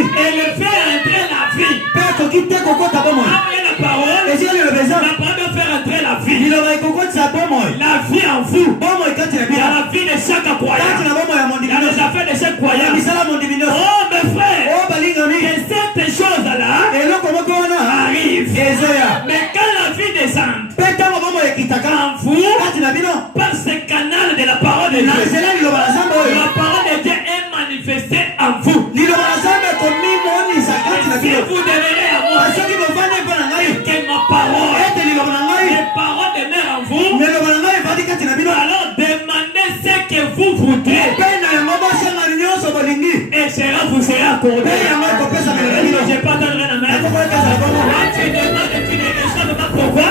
Et le fait entrer la vie. La parole. La parole de faire entrer la vie. La vie en vous. Dans la vie de chaque croyant. Dans les affaires de chaque croyant. Oh mes frères. Que cette chose-là arrive. Mais quand la vie descend en vous, par ce canal de la parole de Dieu, la parole de Dieu est manifestée en vous. Et si vous devenez à moi, que ma parole, les paroles demeurent en vous, alors demandez ce que vous voudrez. Et cela vous sera accordé. Je n'ai pas donné la main. Tu demandes et tu ne reçois pas pourquoi?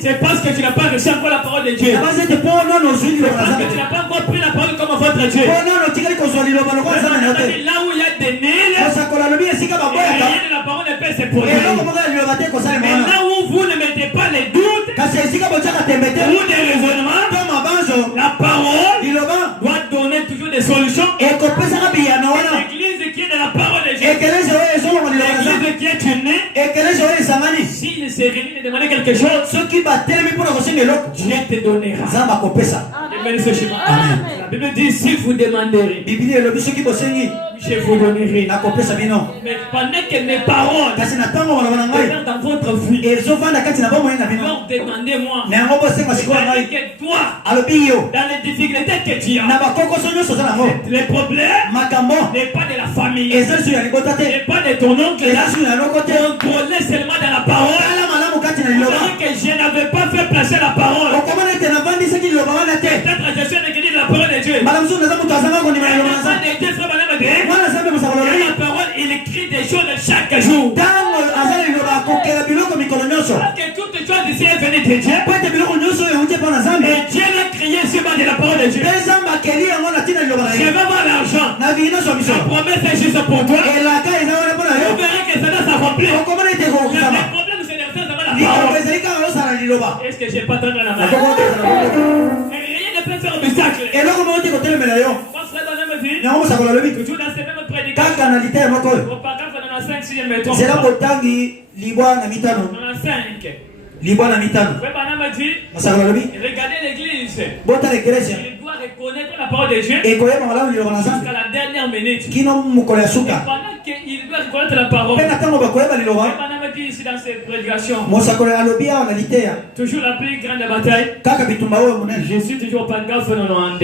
C'est parce que tu n'as pas reçu encore la parole de Dieu. C'est parce que tu n'as pas encore pris la parole comme votre Dieu. Là où il y a des nez, rien de la parole ne peut se produire. Mais là où vous ne mettez pas les doutes ou des raisonnements, la parole doit donner toujours des solutions. L'église qui est de la parole de Dieu, l'église qui est unie, s'il se réunit de demander quelque chose, Dieu te donnera. Amen. La Bible dit si vous demanderez, je vous donnerai. Mais pendant que mes paroles demeurent dans votre vie, alors demandez-moi. Que toi, dans les difficultés que tu as, les problèmes n'est pas de la famille, n'est pas de ton oncle, contrôlez seulement dans la parole. Que je n'avais pas fait placer la parole. Peut-être je suis un équilibre de la parole de Dieu. La parole, il écrit des choses chaque jour. Parce que toutes les choses ici est venue de Dieu. Et Dieu l'a créé sur base de la parole de Dieu. Je vais voir l'argent. La promesse est juste pour toi. Vous verrez que ça doit s'accomplir. Le problème, c'est de faire savoir la parole. Est-ce que j'ai pas donné la main? Rien ne peut faire obstacle. Moi, frère, dans la même vie, toujours dans ces mêmes prédications, au paragraphe 95, si je ne me trompe pas. 95. Regardez l'église. Il doit reconnaître la parole de Dieu jusqu'à la dernière minute. Et pendant qu'il doit reconnaître la parole, ici dans cette prédication, toujours la plus grande bataille, je suis toujours au paragraphe 92.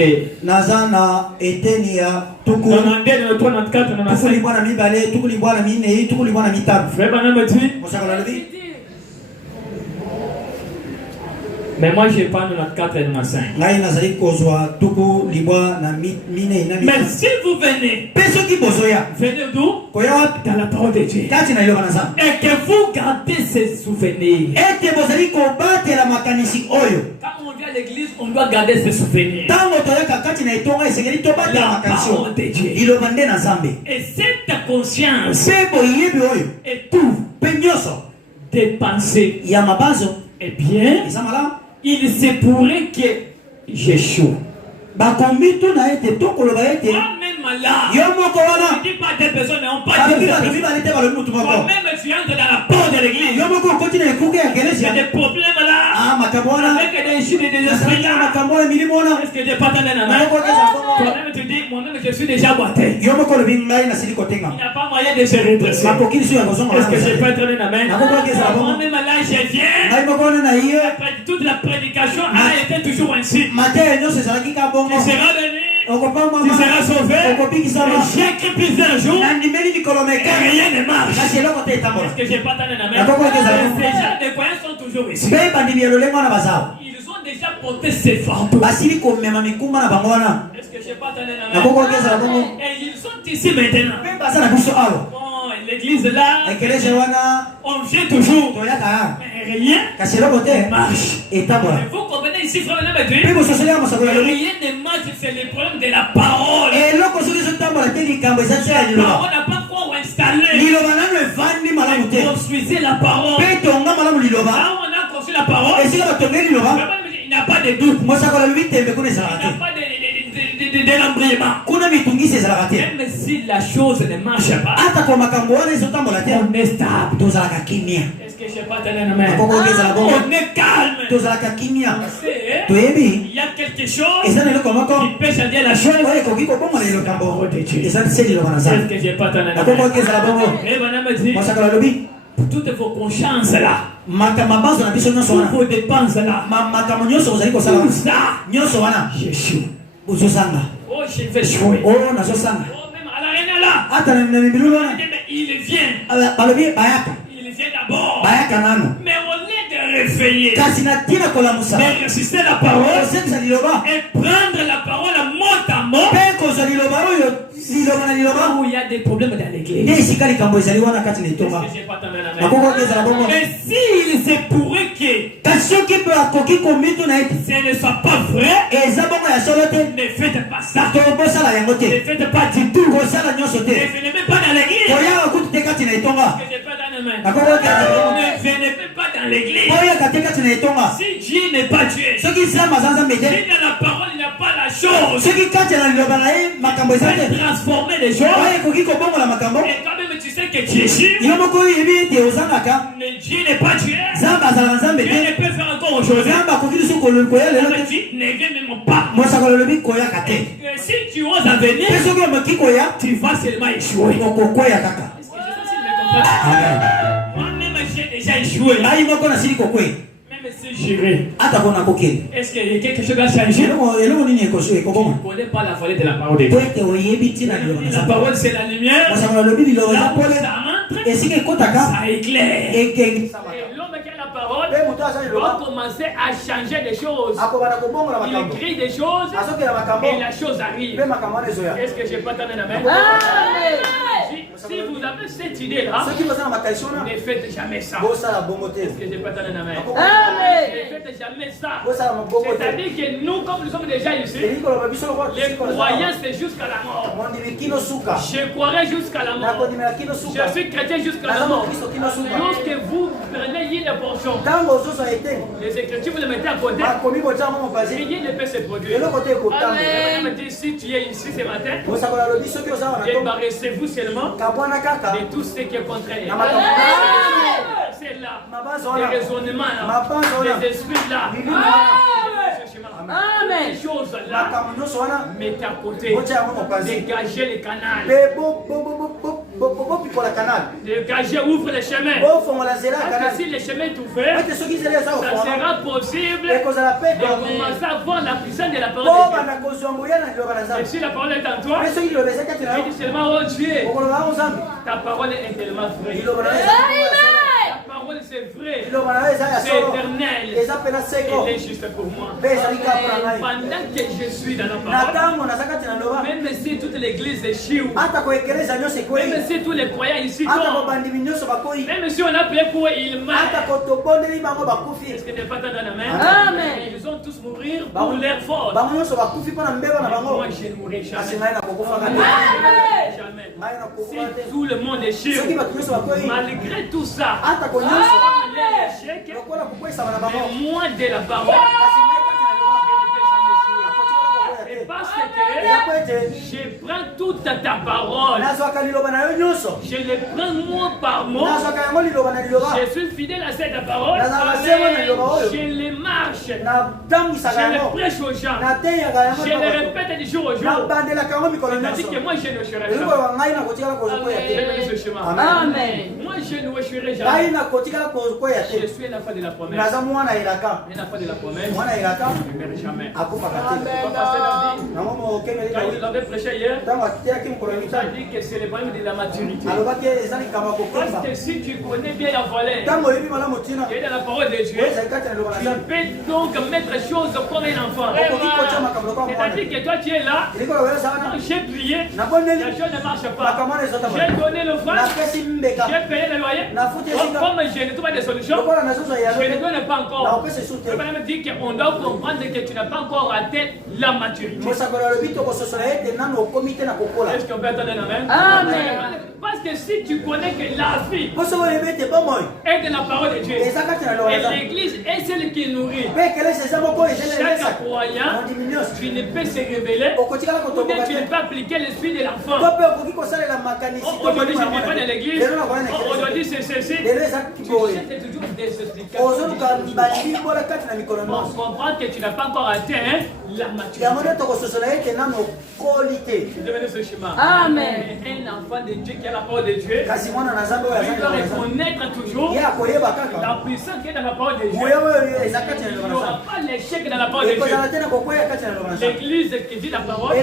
93. Mais moi je parle de 94 et 95. Mais si vous venez, venez d'où? Dans la parole de Dieu. Et que vous gardez ces souvenirs. Quand on vient à l'église, on doit garder ces souvenirs. La parole de Dieu. Et cette conscience est tout des pensées. Eh bien, il se pourrait que j'échoue. Moi-même là, je ne dis pas des personnes n'ont pas dit ça. Moi-même, je entre dans la porte de l'église. Il y a des problèmes là. Avec des chutes et des esprits là. Est-ce que j'ai pas entendu la main? Toi-même, tu dis, moi-même, je suis déjà boité. Il n'y a pas moyen de se redresser. Est-ce que j'ai pas entendu la main? Moi-même là, je viens. Toute la prédication a été toujours ainsi. Tu seras béni. Tu seras sauvé. J'ai écrit plusieurs jours. Et rien ne marche. Est-ce que j'ai pas entendu la main? Ces gens de croyants sont toujours ici. Ils ont déjà porté ces fantômes. Est-ce que j'ai pas entendu la main? Et ils sont ici maintenant. L'église là, on vient toujours. Mais rien ne marche. Et vous comprenez ici, frère, rien ne marche, c'est le problème de la parole. La parole n'a pas quoi installer. Construisez la parole. Là où on a construit la parole, il n'y a pas de doute. Il n'y a pas de l'embrayement. Même si la chose ne marche pas, on est stable. Est-ce que je n'ai pas donné la main? On est calme. Il y a quelque chose qui peut changer la chose. Est-ce que je n'ai pas donné la main? Et madame dit, toutes vos consciences là, toutes vos dépenses là, tout ça, j'échoue. Oh, je vais jouer. Oh, même à l'arène là, il vient. Il vient d'abord. Mais au lieu de réveiller, de résister la parole et prendre la parole à mot à mot, où il y a des problèmes dans l'église. Et s'il se pourrait que ce ne soit pas vrai, ne faites pas ça. Ne faites pas du tout. Ne venez même pas dans l'église. Ne venez même pas dans l'église. Si Dieu n'est pas Dieu, si dans la parole il n'y a pas la chose, transformer les choses. Et quand même tu sais que tu es sûr, mais Dieu n'est pas Dieu. Dieu ne peut faire encore aujourd'hui. Ne viens même pas. Si tu oses à venir, tu vas seulement échouer. Est-ce que je moi-même j'ai déjà échoué. Même si j'irai, est-ce que quelque chose a changé? Tu ne connais pas la volée de la parole de Dieu. La parole c'est la lumière. Là où ça rentre, ça éclaire. Et l'homme qui a la parole va commencer à changer des choses. Il écrit des choses et la chose arrive. Est-ce que j'ai pas donné la main? Si vous avez cette idée-là, ne faites jamais ça. Est-ce que j'ai pas donné la main? Ne faites jamais ça. C'est-à-dire que nous, comme nous sommes déjà ici, les croyants c'est jusqu'à la mort. Je croirai jusqu'à la mort. Je suis chrétien jusqu'à la mort. Lorsque vous prenez une portion, les écritures vous les mettez à côté, rien ne peut se produire. Amen. Si tu es ici ce matin, débarrassez-vous seulement de tout ce qui est contraire. C'est là, les raisonnements là, les esprits là, les choses là, mettez à côté, dégagez les canaux. Dégagez, ouvre les chemins. Parce que si les chemins est ouvert, ça sera possible de commencer à voir la puissance de la parole de Dieu. Et si la parole est en toi, tu dis seulement oh Dieu, ta parole est tellement vraie. La parole c'est vrai, c'est éternel, elle est juste pour moi. Et pendant que je suis dans la parole, même si toute l'église est chiou, même si tous les croyants ici tombent, même si on a prié pour eux, ils meurent. Est-ce que tu n'es pas dans la main? Amen. Ils ont tous mourir pour leur faute. Moi je ne mourrai jamais. Jamais. Si tout le monde est chiou, malgré tout ça, moi de la parole, parce que je prends toute ta parole, je les prends mot par mot, je suis fidèle à cette parole, je les marche, je les prêche aux gens, je les répète du jour au jour. C'est-à-dire que moi je ne serai jamais. Amen. Moi je ne serai jamais. Je suis l'enfant de la promesse. Un enfant de la promesse, je ne meurrai jamais. Quand il avait prêché hier, il a dit que c'est le problème de la maturité. Parce que si tu connais bien la volée, qui est dans la parole de Dieu, tu peux donc mettre les choses comme un enfant. C'est-à-dire que toi tu es là, j'ai prié, la chose ne marche pas. J'ai donné l'offrande, j'ai payé le loyer. Comme je ne trouve pas de solution, je ne donne pas encore. Je peux même dire qu'on doit comprendre que tu n'as pas encore atteint la maturité. Est-ce qu'on peut attendre un amen? Amen. Parce que si tu connais que la vie est de la parole de Dieu, et l'église est celle qui nourrit chaque croyant, tu ne peux se révéler, ou bien tu ne peux appliquer l'esprit de l'enfant. Aujourd'hui, je ne vais pas dans l'église, aujourd'hui c'est ceci, tu cherches toujours des explications. On comprend que tu n'as pas encore atteint la maturité. Tu deviens ce chemin. Amen. Un enfant de Dieu qui a la parole de Dieu, il doit reconnaître toujours la puissance qui est dans la parole de Dieu. Il n'y aura pas l'échec dans la parole de Dieu. L'église qui dit la parole, on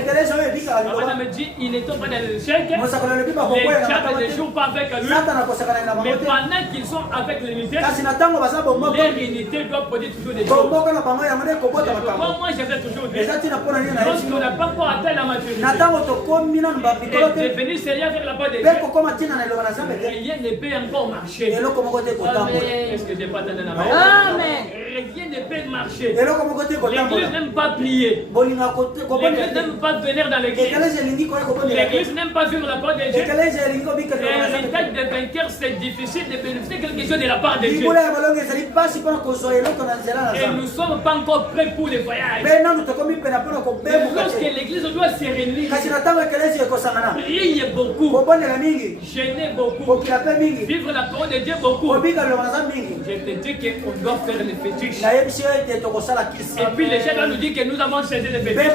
me dit, il n'est pas dans l'échec. Les diables ne jouent pas avec lui. Mais pendant qu'ils sont avec l'unité, leur unité doit produire toujours des choses. Moi, je vais toujours dire, lorsqu'on n'a pas encore atteint la maturité, et devenir sérieux avec la parole de Dieu, rien ne peut encore marcher. Est-ce que je n'ai pas entendu la main? Amen. Rien ne peut marcher. L'église n'aime pas plier. L'église n'aime pas venir dans l'église. L'église n'aime pas vivre la parole de Dieu. L'héritage des vainqueurs, c'est difficile de bénéficier quelque chose de la part de Dieu. Et nous ne sommes pas encore prêts pour les voyages. Lorsque l'église doit se réunir, prier beaucoup, gêner beaucoup, vivre la parole de Dieu beaucoup. Je te dis qu'on doit faire les fétiches. Et puis les gens doivent nous dire que nous avons saisi les fétiches.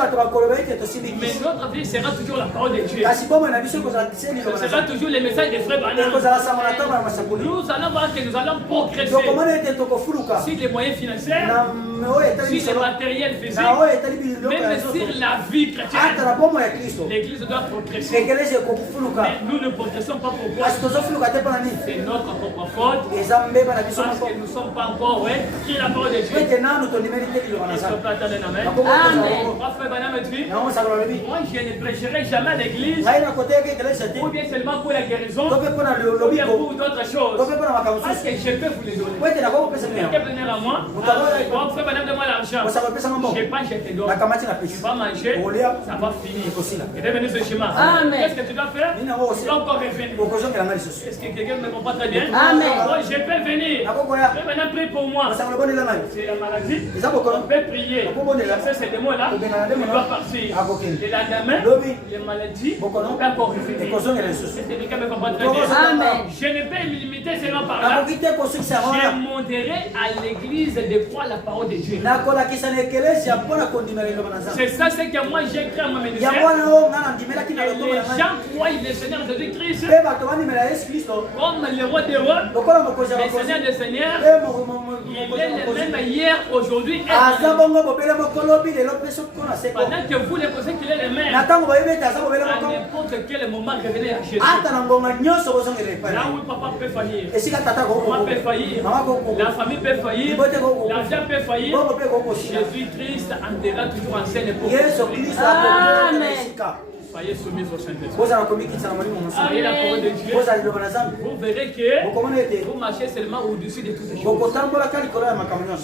Mais notre vie sera toujours la parole de Dieu. Ce sera toujours les messages des frères Branham. Nous allons voir que nous allons progresser. Si les moyens financiers, si le matériel physique, même sur la vie chrétienne, l'église doit progresser. Mais nous ne progressons pas pourquoi? C'est notre propre faute. Parce que nous ne sommes pas encore qui est la parole de Dieu. Est-ce qu'on peut attendre un amen? Moi, je ne prêcherai jamais à l'église, ou bien seulement pour la guérison, ou bien pour d'autres choses. Parce que je peux vous les donner. Quelqu'un peut venir à moi, frère madame, donne-moi l'argent. Je n'ai pas, je te donne. Tu vas manger, ça va finir. Et devenir ce chemin. Qu'est-ce que tu dois faire? Tu dois encore revenir. Est-ce que quelqu'un me comprend très bien? Amen. Moi, je peux venir. Frère madame, prie pour moi. C'est la maladie. On peut prier. Ces démons-là, il doit partir. Le lendemain, les maladies, on peut encore revenir. Est-ce que quelqu'un me comprend très bien? Amen. Je ne peux me limiter seulement par là. Je monterai à l'église de croire la parole de Dieu. C'est ça, c'est que moi j'ai créé à mon ministère. Et les gens croient le Seigneur Jésus-Christ comme le roi des rois, le Seigneur des seigneurs. Il est le même hier, aujourd'hui et pendant que vous les pensez qu'il est le même, à n'importe quel moment, revenez à Jésus. Là où papa peut faillir, maman peut faillir, la famille peut faillir, l'argent peut faillir, Jésus-Christ entrera toujours en scène pour vous. Amen. Soyez soumis au Saint-Esprit. Soyez la parole de Dieu. Vous verrez que vous marchez seulement au-dessus de toutes les choses.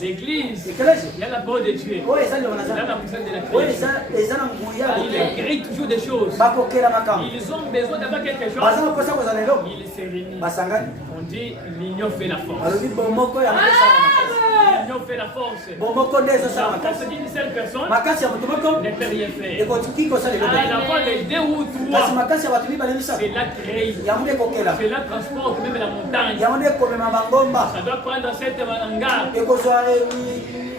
L'église, il y a la parole de Dieu. Il y a la puissance de la Christ. Il écrit toujours des choses. Ils ont besoin d'avoir quelque chose. Ils se réunissent. On dit l'union fait la force. L'union fait la force. La force d'une seule personne ne peut rien faire. À la fois de deux ou trois, c'est la créée. C'est la transport même la montagne. Ça doit prendre cette hangar.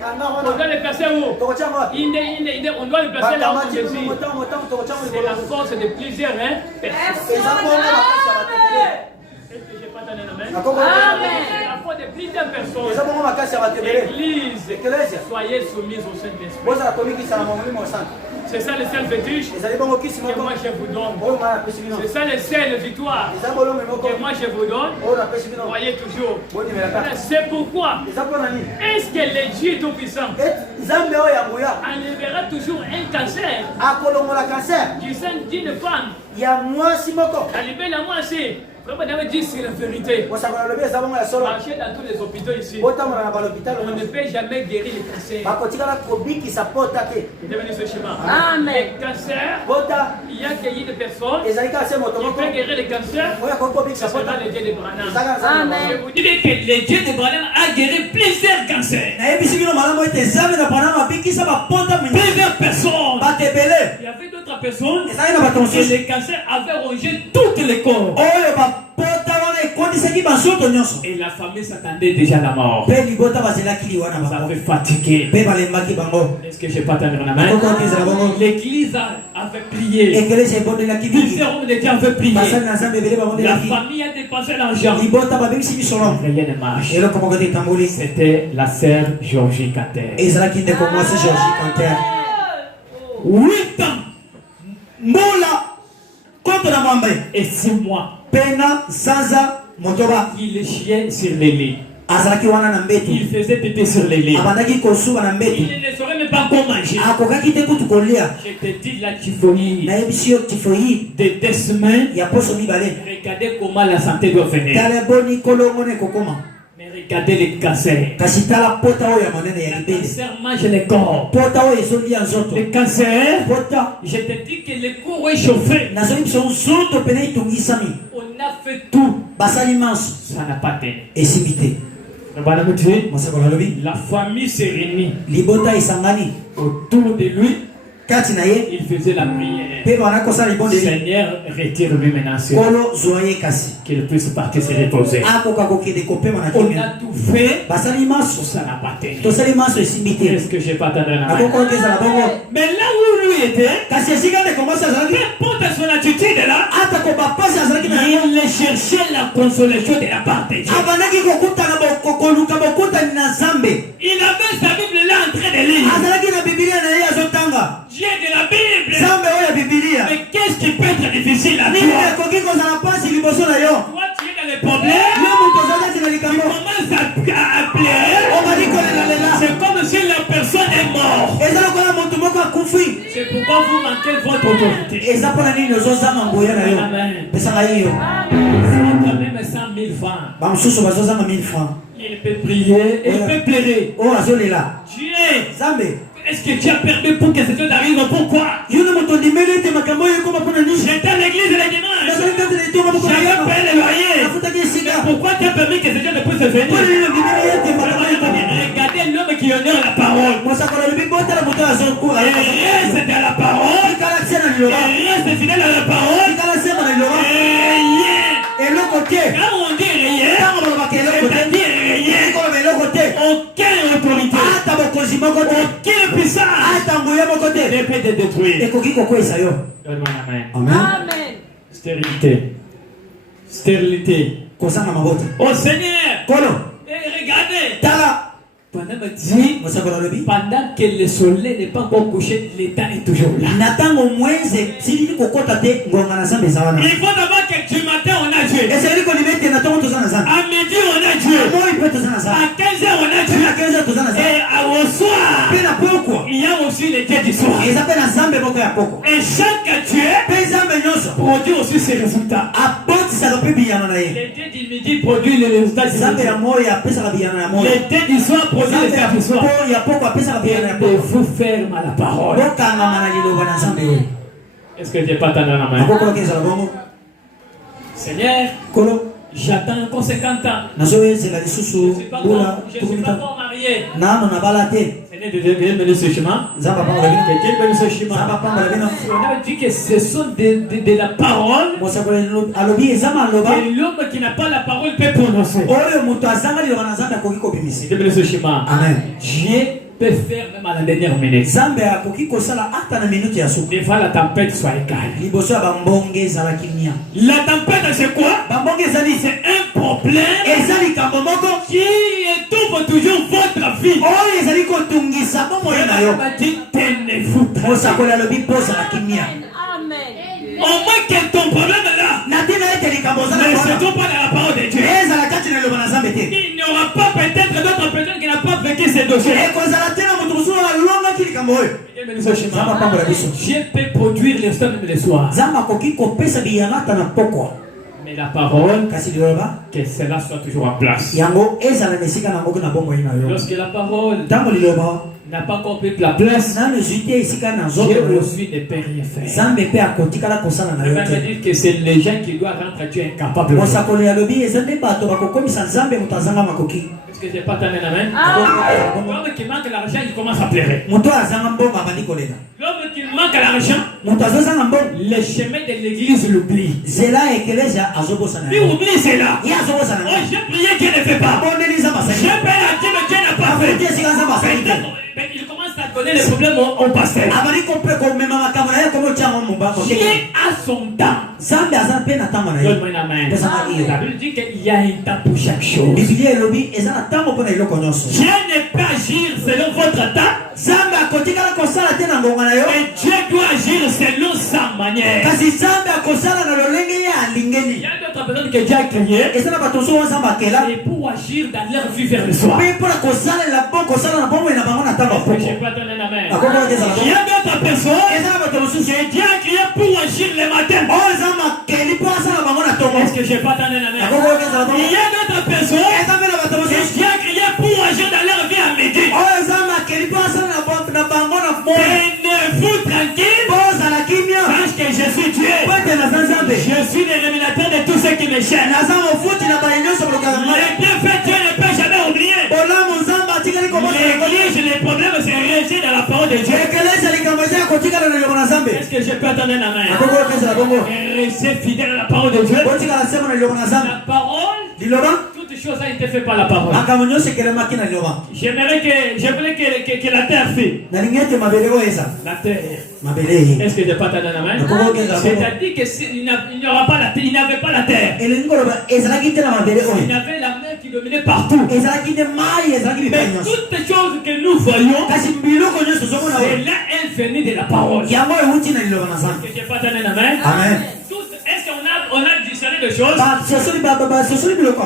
On doit le placer où? On doit le placer là où on désire. C'est la force de plusieurs personnes. Est-ce que j'ai pas donné la main? Amen. La foi de plusieurs personnes. L'église, soyez soumis au Saint-Esprit. C'est ça le seul fétiche que moi je vous donne. C'est ça le seul victoire que moi je vous donne. Voyez toujours. C'est pourquoi est-ce que le Dieu Tout-Puissant enlèvera toujours un cancer du sein d'une femme? La libelle à moi c'est C'est la vérité. Marchez dans tous les hôpitaux ici. On ne peut jamais guérir les cancers. Devenez ce chemin. Amen. Les cancers, il y a une personne qui peut guérir les cancers. C'est seulement le Dieu de Branham. Amen. Je vous dis que le Dieu de Branham a guéri plusieurs cancers. Plusieurs personnes. Il y avait d'autres personnes et les cancers avaient rongé toutes les corps. Et la famille s'attendait déjà à la mort. Ça avait fatigué. Est-ce que je n'ai pas ta main? L'église avait prié. Plusieurs hommes de Dieu avaient prié. La famille a dépensé l'argent. Rien ne marche. C'était la sœur Georgie Canter. 8 ans. Et 6 mois. Il chiait sur les lits. Il faisait pipi sur les lits. Il ne saurait même pas quoi manger. Je te dis la typhoïde de 2 semaines. Regardez comment la santé doit venir. Mais regardez les cancers. Le cancer mange les corps. Le cancer, je te dis que le corps est chauffé. On a fait tout. Ça n'a pas tenu. La famille s'est réunie autour de lui. Il faisait la prière. Seigneur, retire-lui maintenant qu'il puisse partir se reposer. On a tout fait. Ça n'a pas tenu. Est-ce que je n'ai pas attendu la main? Mais là où lui était, n'importe son attitude là, il cherchait la consolation de la part de Dieu. Il avait sa Bible là en train de lire. Dieu de la Bible. Mais qu'est-ce qui peut être difficile à toi? Toi, tu es dans les problèmes. Tu commences à pleurer. C'est comme si la personne est morte. C'est pourquoi vous manquez votre autorité. Amen. C'est même 100 000 francs. Il peut prier et il peut pleurer. Dieu. Est-ce que tu as permis pour que cette chose arrive? Pourquoi? J'étais à l'église le dimanche. J'avais payé le loyer. Pourquoi tu as permis que cette chose ne puisse se venir? Regardez l'homme qui honore la parole. Et reste à la parole. Et reste fidèle à la parole. Et quand on dit rien, c'est-à-dire rien. Aucune autorité. Aucune puissance ne peut te détruire. Donne-moi la main. Amen. Stérilité. Stérilité. Oh Seigneur. Et regardez. Pendant que le soleil n'est pas encore couché, l'état est toujours là. Il faut d'abord que du matin on a Dieu. À midi on a Dieu. À 15h on a Dieu. Et au soir, il y a aussi les dieux du soir. Et chaque Dieu produit aussi ses résultats. Les dieux du midi produisent les résultats du midi. Les dieux du soir produisent les résultats du soir. Et vous ferme à la parole. Est-ce que tu n'es pas dans la main? Seigneur, j'attends encore 50 ans. Je ne suis pas encore marié. Seigneur, Dieu bénisse ce chemin. Que Dieu bénisse ce chemin. On a dit que ce sont de la parole que l'homme qui n'a pas la parole peut prononcer. Dieu bénisse ce chemin. Dieu peut faire même à la dernière minute. Devant la tempête, soyez calme. La tempête, c'est quoi? C'est un problème qui étouffe toujours votre vie. On m'a dit, tenez-vous. Amen. Au moins que ton problème est là. Mais ce n'est pas dans la parole de Dieu. Il n'y aura pas peut-être d'autres personnes qui n'ont pas vécu ces dossiers. Dieu peut produire les soirs même les soirs. Mais la parole, que cela soit toujours en place. Lorsque la parole n'a pas compris la place, Dieu aussi ne peut rien faire. Je vais me dire que c'est les gens qui doivent rendre Dieu incapable. Est-ce que j'ai pas entendu amen? L'homme qui manque l'argent, il commence à pleurer. L'homme qui manque l'argent, le chemin de l'église l'oublie. Il oublie cela. Oh, j'ai prié, Dieu ne fait pas. J'ai prié à Dieu, mais Dieu n'a pas fait. Il commence à donner les problèmes au pasteur. Dieu a son temps. Donne-moi une main. La Bible dit qu'il y a un temps pour chaque chose. Dieu ne peut agir selon votre temps. Mais Dieu doit agir selon sa manière. Il y a d'autres personnes que Dieu a créées et pour agir dans leur vie vers le soir. Je n'ai pas donné la main. Il y a d'autres personnes que Dieu a créées pour agir le matin. Est-ce que je n'ai pas donné la main? Il y a d'autres personnes que Dieu a créées pour agir dans leur vie à midi. Tenez-vous tranquille. Sache que je suis Dieu. Je suis le révélateur de tout ce qui me cherche. Le Dieu fait Dieu ne peut jamais oublier. L'église, les problèmes, c'est réussi dans la parole de Dieu. Est-ce que je peux attendre la main? Restez fidèle à la parole de Dieu. La parole, toutes choses ont été faites par la parole. J'aimerais que la terre fait. La terre. Est-ce que je peux attendre la main? C'est-à-dire qu'il n'y aura pas la terre. Il n'avait pas la terre. Il avait la mer qui dominait partout. Mais toutes les choses que nous voyons, c'est là elle venait de la parole. Est-ce que je peux attendre la main? Amen. Est-ce qu'on a discerné des choses?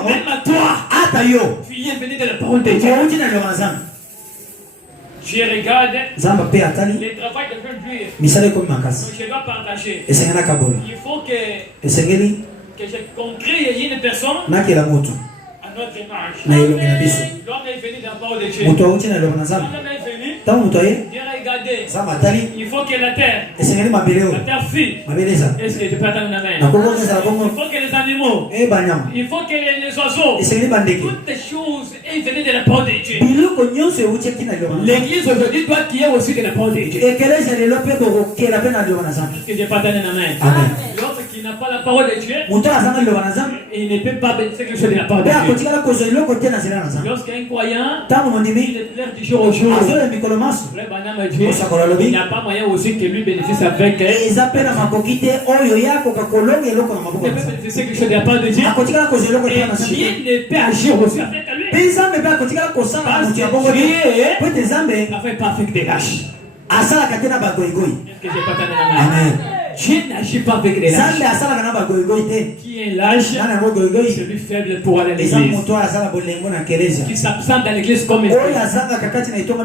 Même à toi, tu es venu de la parole de Dieu. Je regarde le travail de conduire. Je dois partager. Il faut que je concrée une personne à notre image. L'homme est venu de la parole de Dieu. L'homme est venu. Dieu a regardé. Il faut que la terre fuit. Est-ce que je peux attendre la main? Il faut que les animaux. Il faut que les oiseaux. Toutes les choses venaient de la parole de Dieu. L'église aujourd'hui doit qu'il y ait aussi de la parole de Dieu. Est-ce que je peux attendre la main? L'homme qui n'a pas la parole de Dieu, il ne peut pas bénéficier quelque chose de la parole de Dieu. Lorsqu'un croyant, il est clair du jour au jour. Il n'y a pas moyen aussi que lui bénéficie avec elle. Il peut bénéficier quelque chose de la part de Dieu. Et Dieu ne peut agir aussi avec lui. Parce que Dieu n'a fait pas avec des lâches. Est-ce que j'ai pas entendu la main? Dieu n'agit pas avec les lâches. Qui est lâche? Celui faible pour aller à l'église. Qui s'absente dans l'église comme il fait.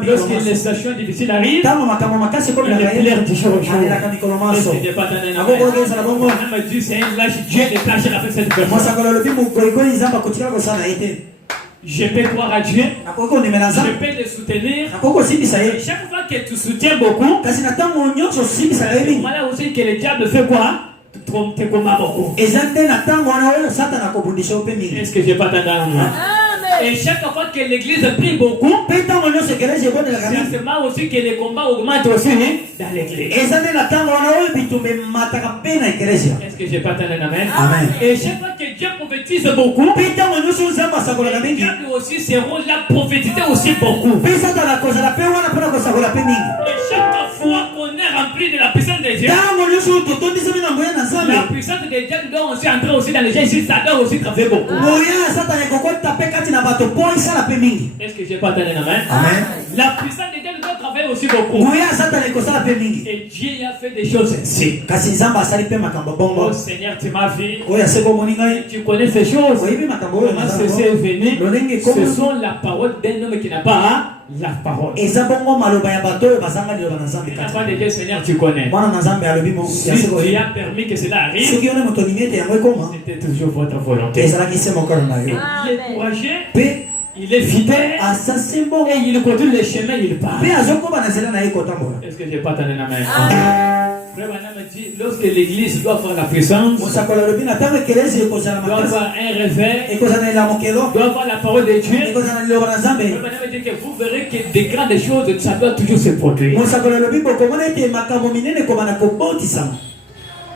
Lorsque les situations difficiles arrivent, il est clair du jour au jour. Est-ce que j'ai pas entendu la main? On me dit c'est un lâche. Dieu ne lâche la cette personne. Je peux croire à Dieu. Je peux le soutenir. Chaque fois que tu soutiens beaucoup, c'est là aussi que le diable fait quoi? Te combat beaucoup. Est-ce que je pas t'entendre? Et chaque fois que l'église prie beaucoup, c'est seulement aussi que les combats augmentent aussi dans l'église. Est-ce que je pas t'entendre? Amen. Et chaque fois que Dieu prophétise beaucoup, le diable aussi ce rôle-là prophétiser aussi beaucoup. Et chaque fois qu'on est rempli de la puissance de Dieu, la puissance de Dieu doit aussi entrer aussi dans les gens ici, ça doit aussi travailler beaucoup. Est-ce que j'ai pas entendu la main? La puissance de Dieu doit travailler aussi beaucoup. Et Dieu a fait des choses ainsi. Oh Seigneur, tu m'as vu. Tu connais ces choses. Comment c'est venu? Ce sont la parole d'un homme qui n'a pas la parole. Et ça bongo maloba ya bato bazanga liloba na Nzambe La parole de Dieu, Seigneur, tu connais. Mwana na Nzambe alobi mo Si tu as permis que cela arrive, soki yo na moto limite yango ekoma c'était toujours votre volonté. ezalaki se mokolo na yo Il est courageux, pe il est fidèle, asasi mbongo et il continue le chemin, il part. pe azokoma na nzela na ye kotambola. Est-ce que je n'ai pas entendu la main? Frère Branham dit, lorsque l'église doit faire la puissance, mosakolo alobi na ntango ekelesi ekozala doit makasi avoir un réveil, ekozala na elamokelo doit avoir la parole de Dieu. ekozala na liloba na Nzambe. Frère Branham dit que vous verrez que des grandes choses, ça doit toujours se produire. mosakolo alobi bokomona ete makambo minene ekoma na kobotisama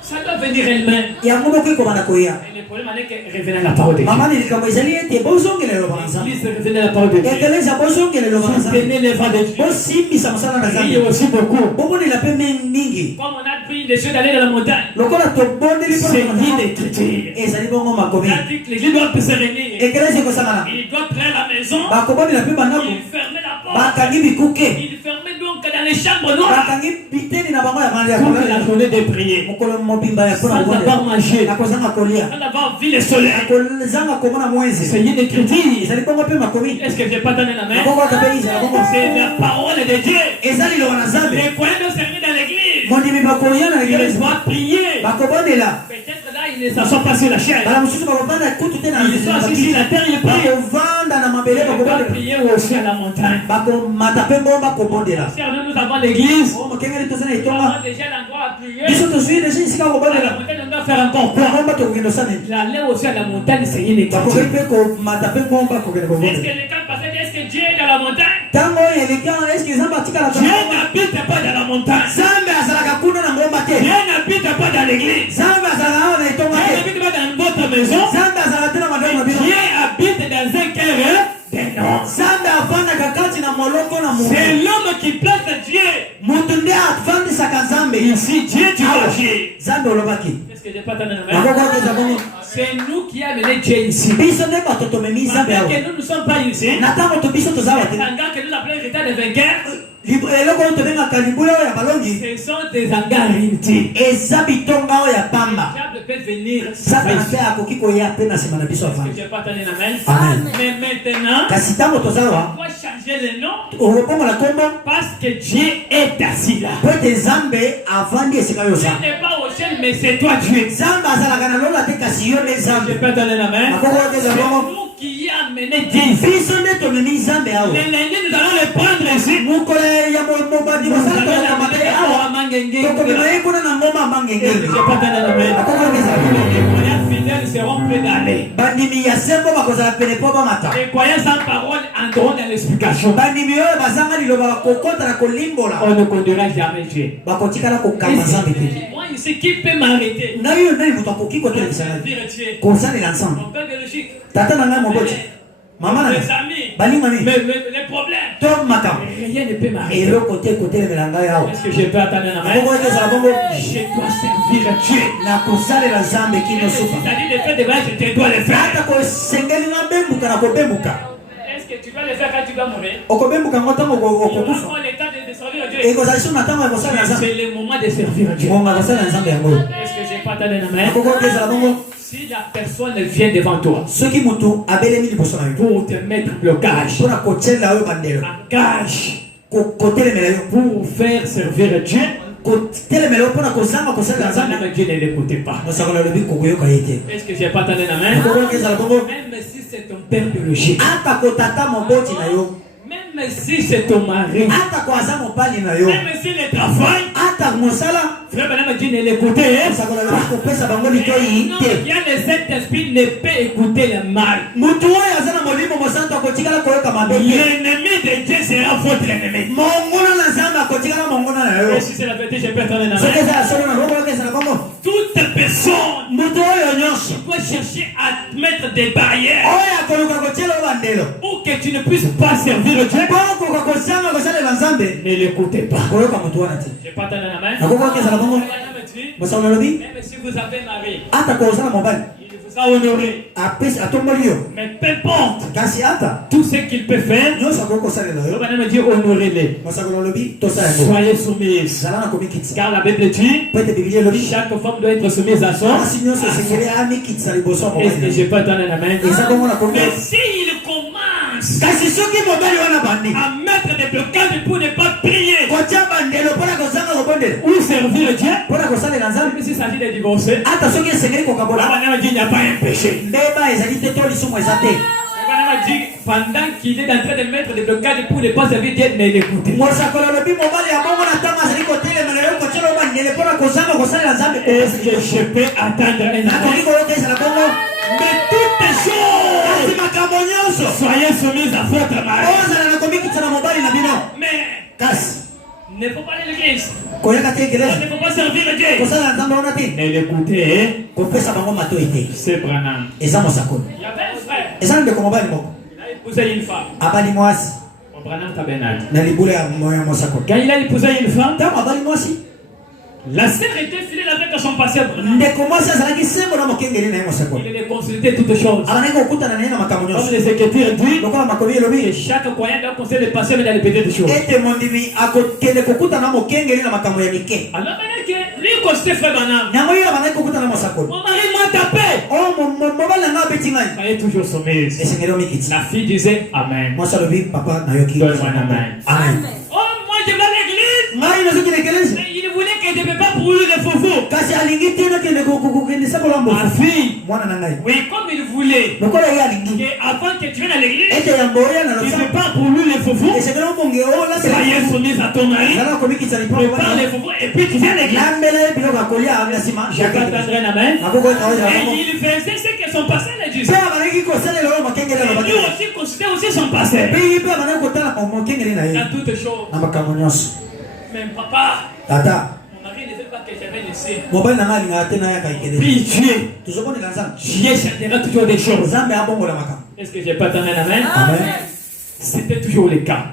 Ça doit venir elle-même. yango moko ekoma na koya. Et le problème est que revenez à la parole de Dieu. mama ni likambo ezali ete bozongela liloba na Nzambe. L'église revenez à la parole de Dieu. ekelesi bozongela liloba na Nzambe. Soutenez les vents de Dieu. bosimbisa mosala na Priez Nzambe. aussi beaucoup. bomonela mpe mingi Comme on a pris des choses d'aller dans la montagne, lokola tobondeli c'est mpo dit d'écriture. ezali bongo makomi. Il a dit que l'église doit se réunir. ekelesi ekosangana Il doit prendre la maison. bakobondela mpe bandako Il fermait la porte. bakangi bikuke Il fermait donc dans les chambres noires. bakangi biteni na bango ya mali ya Toute la kolala journée de prier. mokolo mobimba ya Sans kona avoir kobondela mangé. nakozanga kolia Sans avoir vu le soleil. nakozanga komona mwezi C'est dit d'écriture. ezali bongo mpe makomi Est-ce que j'ai pas donné la main? nakongo tape izala bongo C'est la parole de Dieu. eza liloba na Nzambe. Les croyants doivent servir dans l'église. mondimi bakoya na Ils eglise doivent prier. bakobondela Peut-être là, ils ne s'assoient pas sur la chaise. bala mosusu bakobanda kutu te na Ils sont assis sur la terre, ils prient. bakovanda na mabele Ils doivent bakobondela prier aussi à la montagne. bakomata mpe bongo bakobondela. Si nous avons l'église, o mokengeli toza na nous etonga avons déjà l'endroit à prier. biso tozwi deja esika À la kobondela montagne, on doit faire encore quoi? bango bakokende osala nini L'aller aussi à la montagne, c'est une bakokeli écriture. mpe komata mpe bongo bakokende Est-ce kobondela que le cas passé, est-ce que Dieu est dans la montagne? ntango oyo eleka eske Nzambe atikala Dieu n'habite pas dans la montagne. Nzambe azalaka kuna na ngomba te Dieu n'habite pas dans l'église. Nzambe azalaka awa na etonga Dieu te n'habite pas dans votre maison. Nzambe azalaka te na madamo na bino Dieu habite dans un cœur d'un homme. Nzambe avandaka kati na moloko na moto C'est l'homme qui place Dieu. moto nde avandisaka Nzambe Ici, Dieu, tu vas agir. Nzambe olobaki Est-ce que j'ai pas entendu la main? nakokokeza bongo C'est nous qui avons amené Dieu ici. biso nde bato tomemi Nzambe Pendant awa que nous ne sommes pas ici, na ntango to biso toza awa te pendant que nous appelons l'état de vainqueur, eloko oyo tobengaka libula oyo ya balongi ce sont des hangars inutiles. eza bitonga oyo ya pamba Le diable peut venir. satana mpe akoki koya mpe na nsima na biso Est-ce que avandi j'ai pas entendu la main? amen Mais maintenant, kasi ntango toza awa on va changer le nom okobongola kombo parce que Dieu est assis là. po ete Nzambe avandi esika oyo Tu oza n'es pas au ciel, mais c'est toi Dieu. Nzambe azalaka na lola te kasi yo nde Je Nzambe peux donner la main. nakokokeza C'est bongo nous qui avons amené Dieu ici. biso nde tomemi Nzambe awa Les lundi, nous allons le prendre ici. mokolo ya mobandi Nous mosala allons tokokama te l'amener awa à Mangenge. tokobima ye kuna na ngoma Je mangengenge peux pas donner la main. nakokokeza Les croyants fidèles seront prêts d'aller. bandimi ya sembo bakozala pene mpo bamata Les croyants sans parole entreront dans l'explication. bandimi oyo bazanga liloba bakokota na kolimbola On ne conduira jamais Dieu. bakotikala kokamba Nzambe te Moi ici, qui peut m'arrêter? ngai oyo nani moto akoki kotelekisa ngai Servir Dieu. kosalela nsambe Mon père biologique. tata na ngai moboti mama na Mes ngai amis. balingani Mais les problèmes. to makambo Rien ne peut m'arrêter. eloko te kotelemela ngai awa Est-ce que je peux attendre la main? akokokezala bongo Je dois servir Dieu. na kosalela Nzambe kino suka C'est-à-dire de faire des voyages, je dois le faire. ata kosengeli na bembuka na kobembuka Est-ce que tu vas le faire quand tu vas mourir? okobembuka ngo ntango Il y aura okokufa encore le temps de servir Dieu. ekozala so na ntango ya kosalela Nzambe C'est le moment de servir Dieu. ngonga kosalela Nzambe yango Est-ce que j'ai pas donné la main? akokokezala bongo Si la personne vient devant toi soki motu abelemi liboso na yo pour te mettre blocage, mpona kotiela yo bandelo engage kotelemela yo pour faire servir Dieu, kotelemela yo mpona kozanga kosalela Nzambe même Dieu ne l'écoutait pas. mosakolo alobi kokoyoka ye te Est-ce que j'ai pas donné la main? akokokezala bongo Même si c'est ton père biologique, ata kotata moboti na yo même si c'est ton mari, ata ko aza mobali na yo même si le travail, ata mosala frère Madame Dieu ne l'écoutait. mosakolo alobi kopesa bango litoi Non, te il y a le Saint-Esprit ne peut écouter le mal. motu oyo aza na molimo mosantu akotikala koyoka mabe te L'ennemi de Dieu sera votre ennemi. monguna na Nzambe akotikala monguna na yo Et si c'est la vérité, je peux attendre la soki main. eza ya solo na kokokezala bongo Toute personne motu oyo nyonso doit chercher à mettre des barrières oyo akoluka kotiela yo bandelo pour que tu ne puisses pas servir Dieu. mpo okoka kosanga kosalela Nzambe Ne l'écoutez pas. koyoka motu wana te Je peux attendre la main. nakokokezala bongo Madame dit, mosakolo alobi même si vous avez mari, ata kozala mobali il vous a honoré. apesi atomboli yo Mais peu importe kasi ata tout ce qu'il peut faire, nyonso akoki kosalela yo Madame dit honorez-les. mosakolo alobi tosala yango Soyez soumis. zala na komikitisa Car la Bible dit, po ete biblia elobi chaque femme doit être soumise à son. mwasi nyonso esengeli amikitisa liboso ya Est-ce que mobali je peux attendre la main? eza bongo na Mais komia s'il commence commence à mettre des blocages pour ne pas prier ou servir Dieu, même s'il s'agit de divorcer, il n'y a pas un péché. Pendant qu'il est en train de mettre des blocages pour ne pas servir Dieu, mais l'écouter. Est-ce que je peux attendre un an? Mais toutes les choses, soyez soumises à votre mari. Mais ne faut pas aller à l'église. Ne faut pas servir Dieu. Mais l'écouter, c'est Branham. Il y avait un frère. Il a épousé une femme. Branham Tabernacle. Quand il a épousé une femme, la sœur était fidèle avec son pasteur Branham. Il les consultait toutes choses. Comme les Écritures disent, que chaque croyant doit consulter le pasteur dans les petites choses. Alors maintenant que lui consultait frère Branham, mon mari m'a tapé. Elle est toujours sommeuse. La fille disait Amen. Donne-moi un Amen. Oh, moi je vais à l'église. Mais il voulait que je ne peux pas brûler le faux. Ma fille, oui, comme il voulait que avant que tu viennes à l'église, tu ne peux pas brûler le faux. Soyez soumise à ton mari, prépare les faux et puis tu viens à l'église. Je peux attendre un Amen. Et il faisait ce que son pasteur lui disait. Et lui aussi considère aussi son pasteur. Dans toutes choses. Même papa, mon mari ne veut pas que j'avais laissé. Puis Dieu chantera toujours des choses. Est-ce que j'ai pas entendu un Amen? C'était toujours le cas.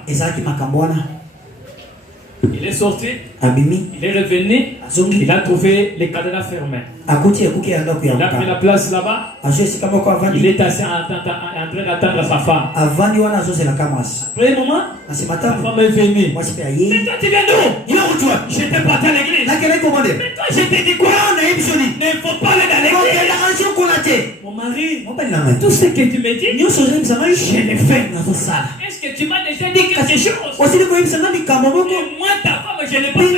Il est sorti, il est revenu, il a trouvé les cadres fermés. Il a pris la place là-bas. Il est assis en train d'attendre sa femme. Après un moment, sa femme est venue. Mais toi tu viens d'où? Je t'ai pas dans l'église. Mais toi je t'ai dit quoi? Il ne faut pas aller dans l'église. Mon mari, tout ce que tu me dis, je l'ai fait. Est-ce que tu m'as déjà dit quelque chose? Moi ta femme je l'ai pas fait.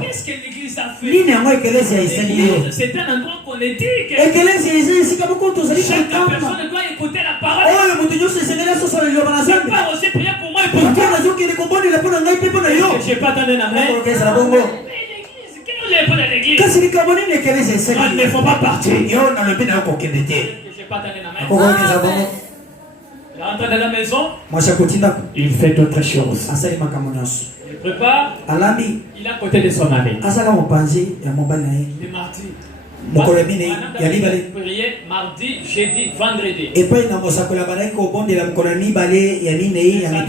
Qu'est-ce que l'église a fait? C'est un endroit qu'on est dit que chaque personne doit écouter la parole. C'est pas aussi prier pour moi et pour toi. Je n'ai pas donné un Amen. Mais l'église, quel est le l'église? Il ne faut pas partir. Je n'ai pas donné un Amen. Il rentre dans la maison, il fait d'autres choses. Il prépare, il est à côté de son mari. Le mardi, mardi, jeudi, vendredi.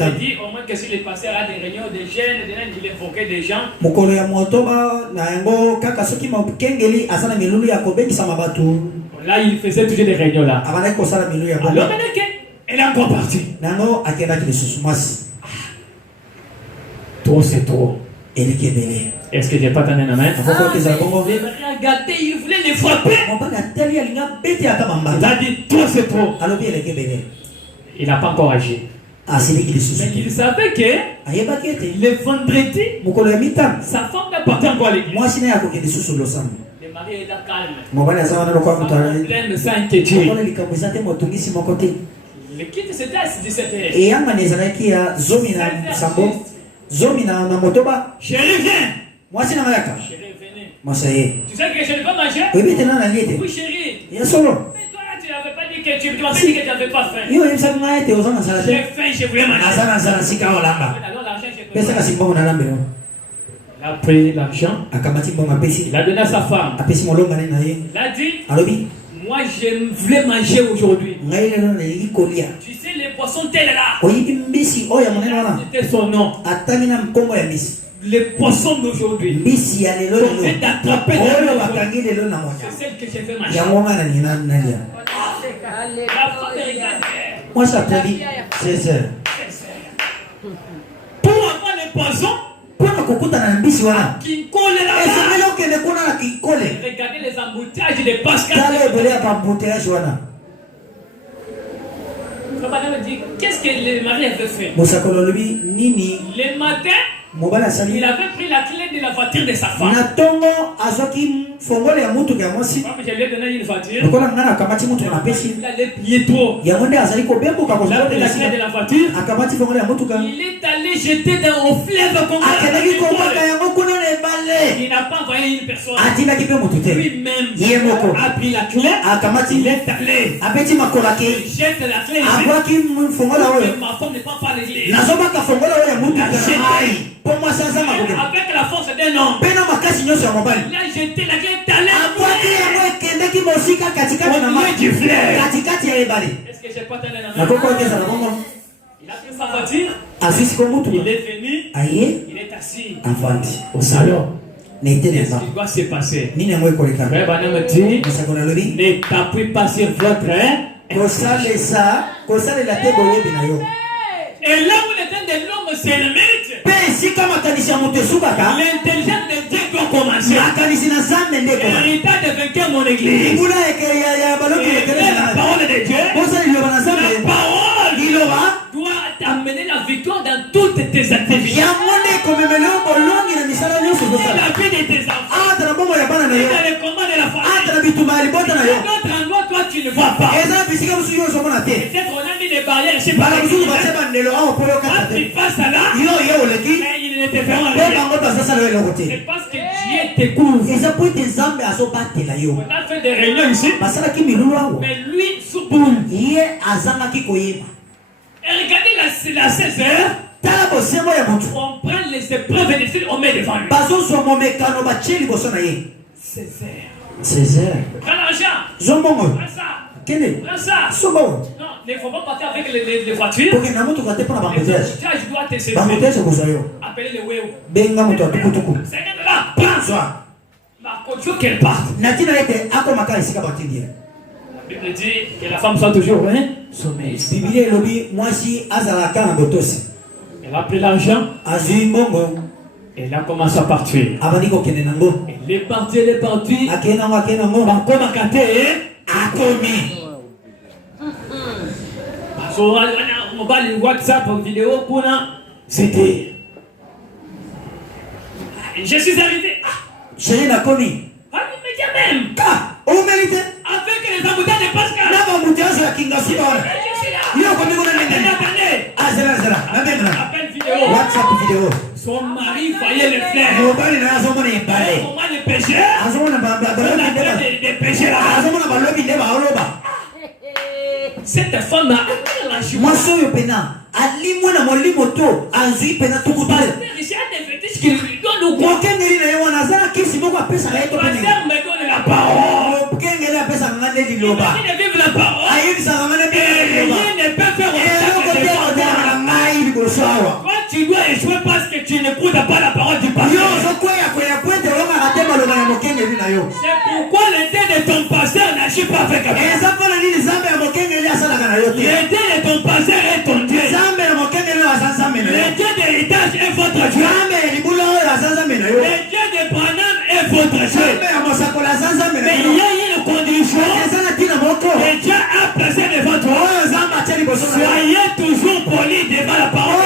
Samedi, au moins que si le pasteur a des réunions de jeunes, il évoquait des gens. Là, il faisait toujours des réunions là. Alors maintenant, elle est encore partie. Trop c'est trop. Est-ce que j'ai pas entendu un Amen? Il m'a gâté, il voulait les frapper. Il a dit trop c'est trop. Il n'a pas encore agi. Mais il savait que le vendredi, sa femme n'a pas encore à l'église. Le mari est calme. Plein de sang inquiétude. Le quitte c'était à 17h. Chérie, viens. Chérie, venez. Tu sais que je n'ai pas mangé? Oui, chérie. Mais toi, tu n'avais pas dit que tu m'as dit que tu n'avais pas faim. J'ai faim, je voulais manger. Alors l'argent, j'ai pris. Il a pris l'argent. Il a donné à sa femme. Il a dit, moi je voulais manger aujourd'hui. Tu sais les poissons tels là. C'était son nom. Les poissons d'aujourd'hui. On fait d'attraper c'est celle que j'ai fait manger. La femme regarde. Pour avoir les poissons qui collent là-bas. Regardez les embouteillages de Pascal. Qu'est-ce que le mari avait fait? Le matin, il avait pris la clé de la voiture de sa femme. Comme je lui ai donné une voiture, il allait plier trop. Il a pris la clé de la voiture. Il est allé jeter au fleuve Congo. Il n'a pas envoyé une personne. Lui-même a pris la clé. Il est allé. Il jette la clé. Ma femme ne prend pas l'église. Avec la force d'un homme. Il a jeté la clé. Est-ce que j'ai pas tenu la main? Il a pris sa voiture. Il est venu. Il est assis au salon. Qu'est-ce qui doit se passer? Frère Branham me dit, ne t'appuie pas sur votre. Et là où le temps de l'homme se limite, l'intelligence de Dieu doit commencer. L'héritage de vainqueur mon église. La parole de Dieu. La parole doit t'amener la victoire dans toutes tes activités. Dans la vie de tes enfants. Dans les combats de la famille. D'autres endroits, toi tu ne vois pas. Peut-être on a mis des barrières. Je sais pas. Quand tu passes là, mais il ne te fera rien. C'est parce que Dieu te couvre. On a fait des réunions ici. Mais lui, sous boule. Et regardez la 16 heures. On prend les épreuves et les filles, on met devant lui. 16 heures. Prends l'argent. Prends ça. Prends ça. Non, il ne faut pas partir avec les voitures. Les embouteillages doivent te saisir. Appelez le wéo. C'est là. Prends ça. Il faut qu'elle parte. La Bible dit que la femme soit toujours soumise. Elle a pris l'argent. Elle a commencé à partir. Elle est partie, elle est partie. WhatsApp, vidéo, c'était. Je suis arrivé. Même. Avec les embouteillages de Pascal. Appel vidéo. WhatsApp vidéo. Son mari voyait les fleurs. Comment les péchés? Des péchés là. Cette femme a la joie. La parole. Il vive la parole. Rien ne peut faire quand tu dois échouer parce que tu n'écoutes pas la parole du pasteur. C'est pourquoi l'idée de ton pasteur n'agit pas avec toi. L'idée de ton pasteur est ton Dieu. L'idée d'héritage est votre Dieu. L'idée de Branham est votre Dieu. Mais il y a une condition. Et Dieu a placé devant toi. Soyez toujours poli devant la parole.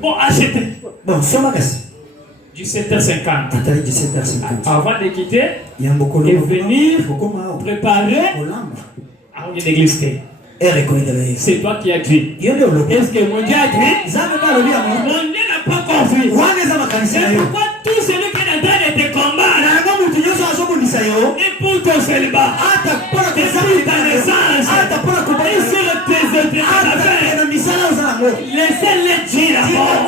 Bon, achetez. Bon, 17h50. Avant de quitter et venir préparer à une église. C'est toi qui as dit. Est-ce que mon Dieu a dit? Mon Dieu n'a pas compris. C'est pourquoi tout celui qui est en train de te combattre et pour ton célibat et pour ta naissance et sur tes affaires, laissez-les dire d'abord.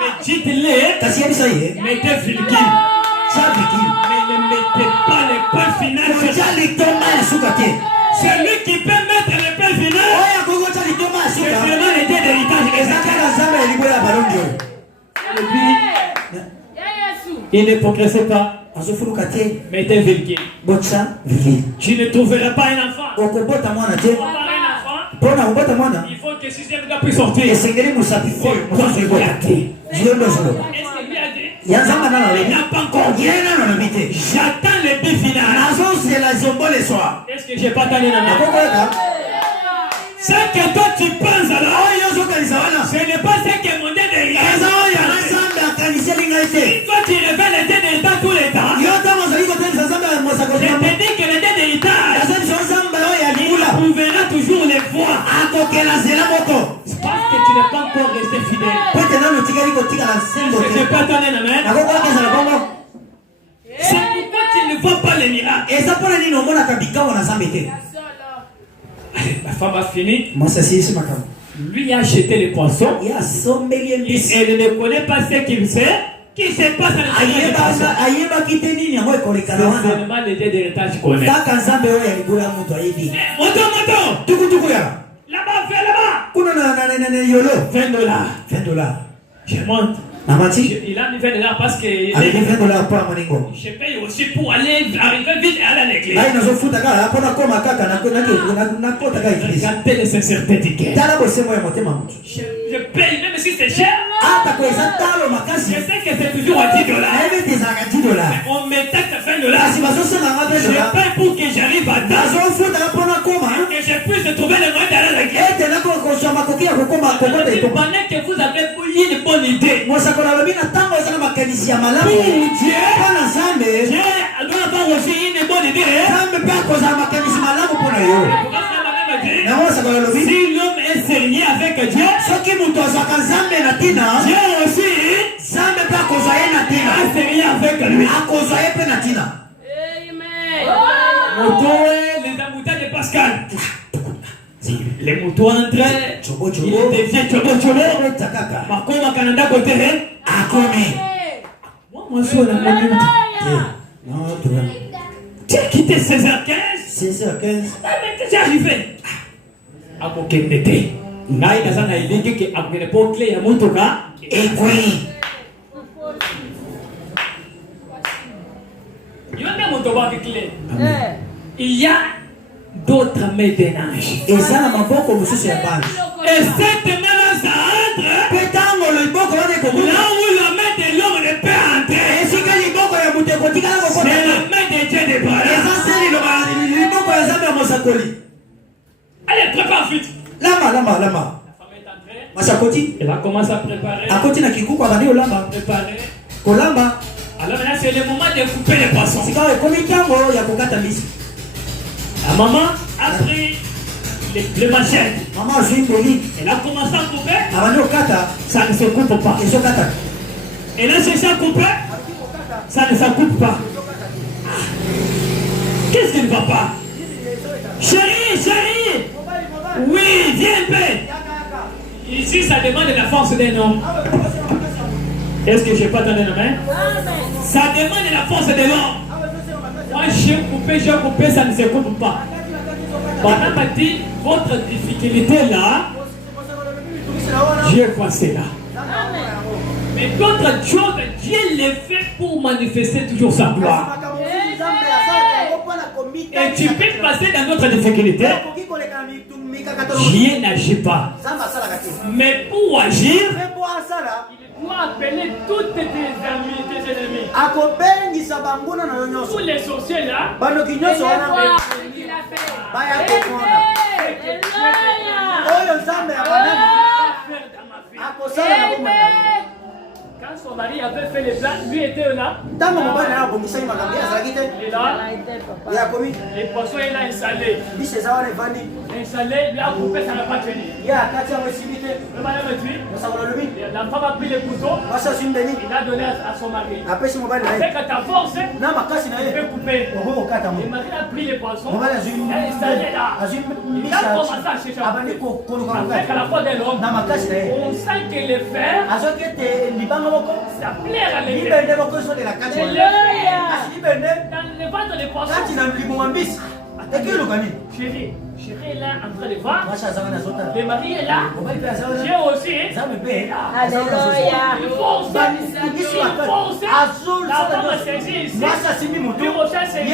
Mais dites-les, mettez Philippine. Mais ne mettez pas les points finaux. Celui qui peut mettre les points finaux, c'est vraiment l'idée d'héritage. Et puis, il ne progressait pas. Mettez Vilkin. Tu ne trouveras pas un enfant. Il faut que si je dois plus sortir. Il n'a pas encore. J'attends le but final. le soir. Est-ce que j'ai pas donné la main? Ce que toi tu penses alors, ce n'est pas ce que mon Dieu derrière. Si toi tu révèles le Dieu d'État tout le temps, je te dis que le Dieu d'État prouvera toujours les voies. Parce que tu n'es pas encore resté fidèle. Est-ce que j'ai pas donné la main? C'est pourquoi tu ne vois pas les miracles. La femme a fini. Lui a acheté les poissons. Et elle ne connaît pas ce qu'il fait. Qui se passe à l'intérieur des poissons. C'est seulement le Dieu d'héritage qu'on connaît. Moto. Là-bas, fais là-bas. $20. Je monte. Il a mis $20 parce que je paye aussi pour arriver vite à l'église. Regardez les sincérités du cœur. Je paye même si c'est cher. Je sais que c'est toujours à $10. On me taxe $20. Je paye pour que j'arrive à temps. Que je puisse trouver le moyen d'aller à l'église. Pendant que vous avez une bonne idée. Pour Dieu, Dieu doit avoir aussi une bonne idée. Si l'homme est sérieux avec Dieu, Dieu aussi est sérieux avec lui. Les embouteillages de Pascal. Les moutons entraient, il devient chobo. Makoma Canada côté. Moi, je suis la même. Tu as quitté 16h15. Mais tu es arrivé. À quoi qu'il était. Naï Kazana, il dit que après le pot clé, il y a mon toka. Et oui. Il y a même mon toka clé. Il y a d'autres ménages. Et ça, la maman comme ça, c'est la base. Et cette main ça entre. Là où la main de l'homme ne peut entrer. C'est la main de Dieu de Bala. Allez, prépare vite. Lama. La femme est entrée. Elle a commencé à préparer. Alors maintenant, c'est le moment de couper les poissons. La maman a pris le machette. Elle a commencé à couper. Ça ne se coupe pas. Elle a cherché à couper. Ça ne se coupe pas. Qu'est-ce qui ne va pas? Chérie. Oui, viens un peu. Ici, ça demande la force d'un homme. Est-ce que je n'ai pas donné la main? Ça demande la force de l'homme. Moi, j'ai coupé, ça ne se coupe pas. Madame m'a dit, votre difficulté là, Dieu voit cela. Mais d'autres choses, Dieu les fait pour manifester toujours sa gloire. Et tu peux passer dans notre difficulté. Dieu n'agit pas. Mais pour agir, il doit appeler toutes tes amis, tes ennemis. Tous les sorciers là. Quand son mari avait fait les plats, lui était là. Il est là. Les poissons, il a installé. Lui a coupé, ça n'a pas tenu. Le madame a dit, la femme a pris le couteau. Il a donné à son mari. Avec ta force, il peut couper. Le mari a pris les poissons. Il a installé là. Il a commencé à chercher. Avec la foi de l'homme, on sent que le fer, ça plaire à l'église. Dans le ventre des poissons. Chérie est là en train de voir. Le mari est là. Dieu aussi. Alléluia. Il force. La femme a saisi ici. Le rocher s'est dit.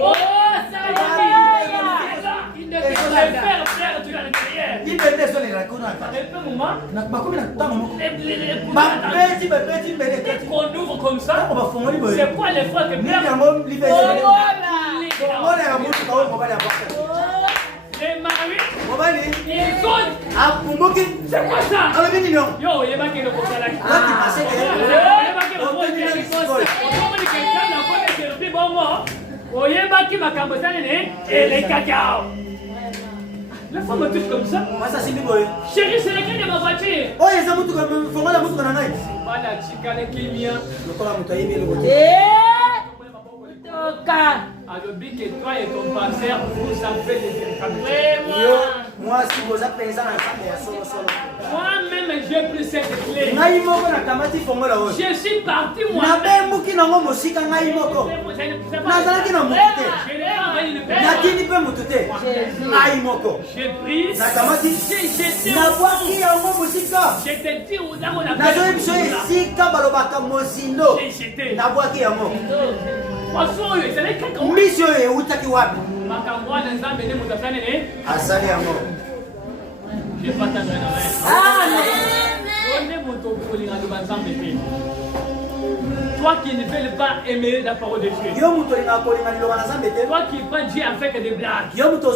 Oh, ça va. Il ne peut pas faire du à l'intérieur. qu'on ouvre comme ça, c'est quoi les fois que les maris, ils sont. C'est quoi ça? Yo, il y a pas que le la femme me touche comme ça. Chérie, c'est la clé de ma voiture. Oh, il y a un mouton comme ça. Voilà, chica, les clients. Alors, que toi et ton pasteur, vous avez des moi-même, j'ai pris cette clé. Je suis parti, moi. J'ai pris. Mission est où tu wapi? Asali yango. Je vais pas t'entendre. Toi qui ne veux pas aimer la parole de Dieu. Toi qui prends Dieu avec des blagues. La chose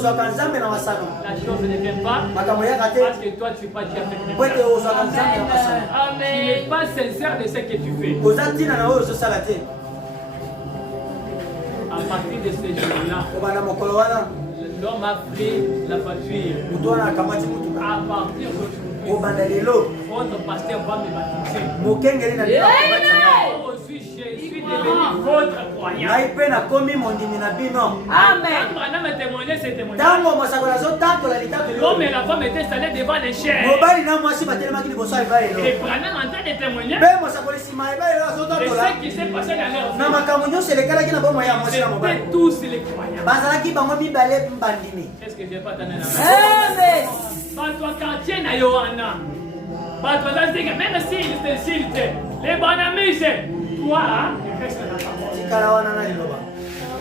ne vient pas parce que toi tu prends Dieu avec des blagues. Tu n'es pas sincère de ce que tu fais. À partir de ces jours-là, l'homme a pris la voiture. À partir d'aujourd'hui, votre pasteur va me baptiser. Je suis devenu votre croyant. Amen. L'homme et la femme étaient installés devant les chairs. Et Branham en train de témoigner de ce qui s'est passé dans leur vie. C'était tous les croyants. Est-ce que je vais pas t'en aller? Toi, quartier na Yohana. Même s'il était les Branhamistes, toi, reste dans ta parole.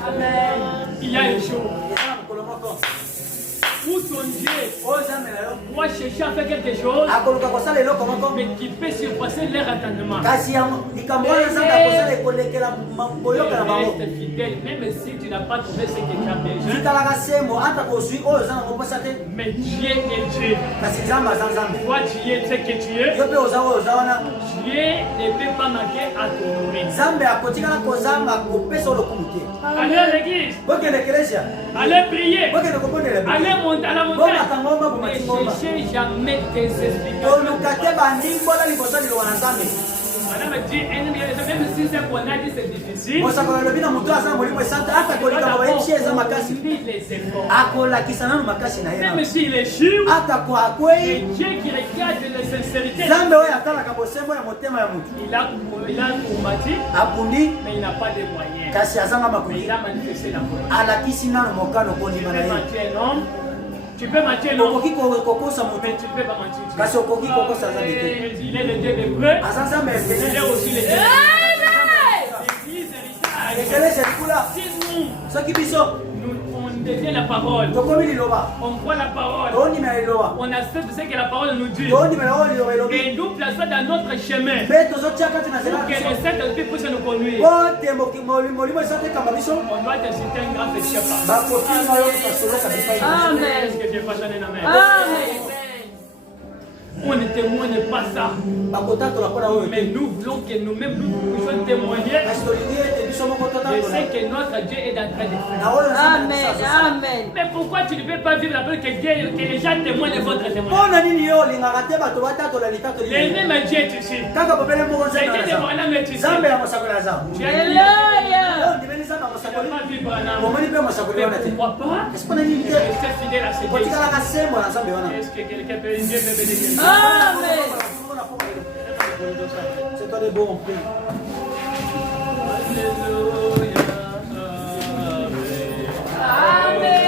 Amen. Il y a une chose. Où ton Dieu doit chercher à faire quelque chose, mais qui peut surpasser leur attendement. Reste fidèle, même si tu n'as pas trouvé ce que tu as besoin. Mais Dieu est Dieu. Toi, Dieu est ce que tu es. Dieu ne peut pas manquer à t'honorer. Allez à l'église. Allez prier. Allez monter à la montagne. Ne cherchez jamais tes explications. Madame dit, même si c'est qu'on a dit c'est difficile, les efforts. Même s'il échoue, c'est Dieu qui regarde les sincérités. Il a combattu, mais il n'a pas de moyens. Mais il a manifesté la colère. Tu peux mentir l'homme, mais tu ne peux pas mentir. Il est le Dieu des preuves. Il est aussi le Dieu des l'église, on devient la parole. On voit la parole. On accepte ce que la parole nous dit. Et nous plaçons dans notre chemin pour que le Saint-Esprit puisse nous conduire. On doit t'inciter un grand péché. Amen. Est-ce que Dieu fasse un amen? Amen. On ne témoigne pas ça. Mais nous voulons que nous-mêmes nous puissions témoigner de ce que notre Dieu est en train de faire. Amen. Amen. Mais pourquoi tu ne peux pas vivre la paix que les gens témoignent de votre témoignage? Le même Dieu est ici. Le Dieu de Branham est ici. Tu as dit, pourquoi pas rester fidèle à ce Dieu? Est-ce que quelqu'un peut dire Amen. C'est toi de bon prix. Amen.